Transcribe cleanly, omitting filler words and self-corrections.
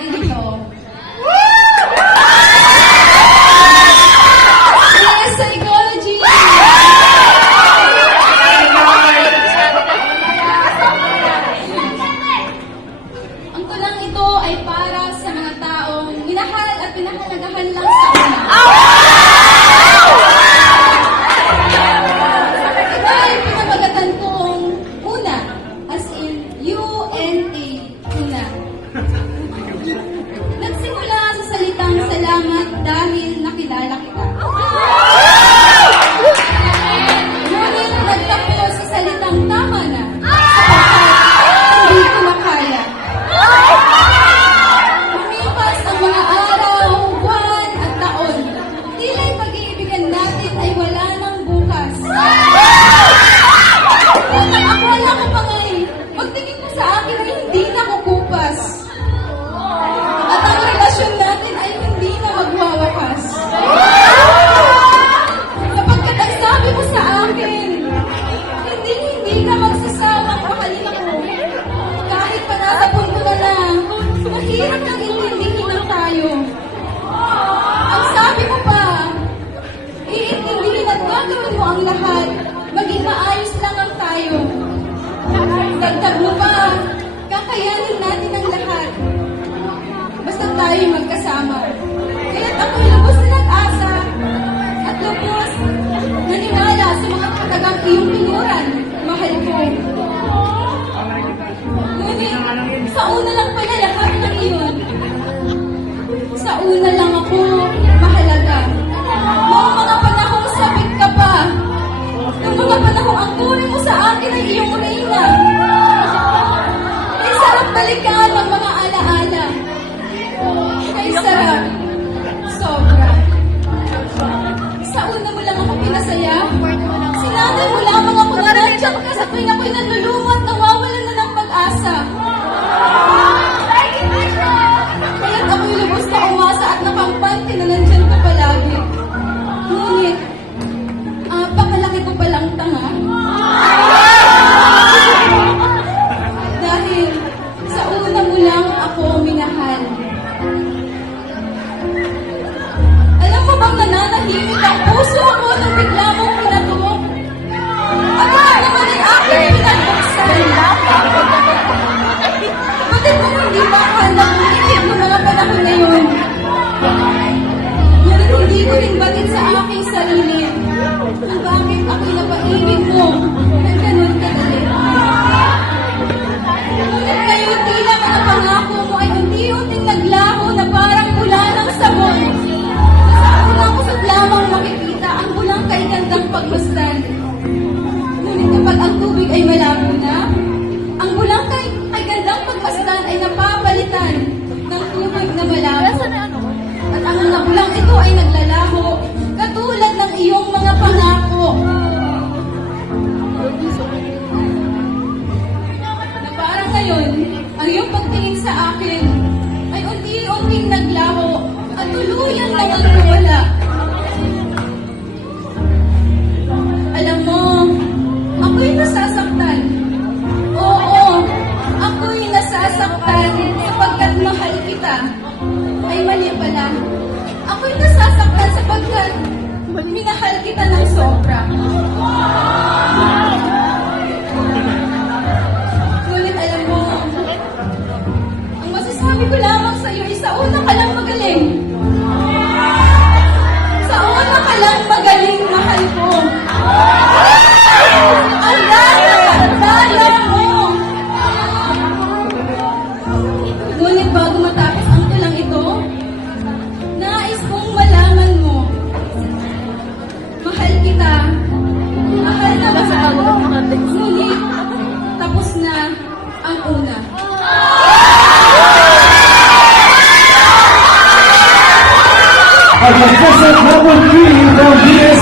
natin ito. Yes, psychology! Ang tulang ito ay para sa mga taong minahal at pinahalagahan lang sa una. Ito ay pinamagatan kong una, as in UNA, una. Nagsimula sa salitang salamat dahil nakilala kita. Ngunit nagtapos sa salitang tama na, sapagkat hindi ko na kaya. Lumipas ang mga araw, buwan at taon. Tila'y pag-iibigan natin ay wala ng bukas. Akala ko pa nga magtingin mo sa akin ay hindi na kukupas. At ang relasyon natin ay hindi na magwawakas. Kapagkat ang sabi mo sa akin, hindi ka magsasawang mahalin ako. Kahit pa nasa punto na lang, mahirap nang intindihin lang tayo. Ang sabi mo pa, iintindihin at gagawin mo ang lahat, maging maayos lang ang tayo. Dagdag mo pa, kakayanin natin ang lahat. Basta tayo magkasama. Kaya't ako'y lubos na nag-asa at lubos naniniwala sa mga katagang iyong pinuran, mahal ko. Ngunit, sa una lang pala lahat ng iyon. Sa una lang ako mahalaga. Noong mga panahong sabik ka pa, noong mga panahong ang turing mo sa akin ay iyong reyna. Ay sarap balikan ang mga alaala. Ay sarap. Sobra. Sa una mo lang ako pinasaya. Sinanay mo lamang ako na nandiyan ka sa tuwing ako'y nalulungat, nawawalan na ng pag-asa. Kaya't ako'y lubos na umasa at nakampante na nandiyan ka palagi. Ngunit, pakalaki ko palang tanga. Dahil sa una mo lang ako minahal. Alam mo bang nananahimik ang puso ako nang bigla mong pinatuok? At ikaw naman ay aking pinagbuksan. Batid mo hindi ba handang umiikip ng mga panahon na yun? Ngunit hindi ko rin batid sa aking sarili kung bakit ako'y napaibig mo ng ganun kadali. Ngunit ngayon tila mga pangako mo ay unti-unting naglaho na parang bula ng sabon. Sa una ko sa lamang makikita ang bulang kay gandang pagmasdan. Ngunit kapag ang tubig ay malabo na, ang bulang kay gandang pagmasdan ay napapalitan ng tubig na malabo. At ang mga bulang ito ay naglalaho katulad ng iyong mga pangako. Na parang ngayon, ang iyong pagtingin sa akin ay unti-unting naglaho at tuluyan lang ang nawala. Alam mo, ako'y nasasaktan. Oo, ako'y nasasaktan sapagkat mahal kita. Ay mali pala. Ako'y nasasaktan sapagkat minahal kita ng sobra. Ngunit alam mo, ang masasabi ko lamang sa iyo ay sa una ka lang magaling. Sa una ka lang magaling, mahal ko. Ang dala mo. Ngunit bago matapos ang tulang ito, nais kong malaman mo, mahal kita, mahal na mahal, ngunit tapos na ang una. At the first number 3 from DS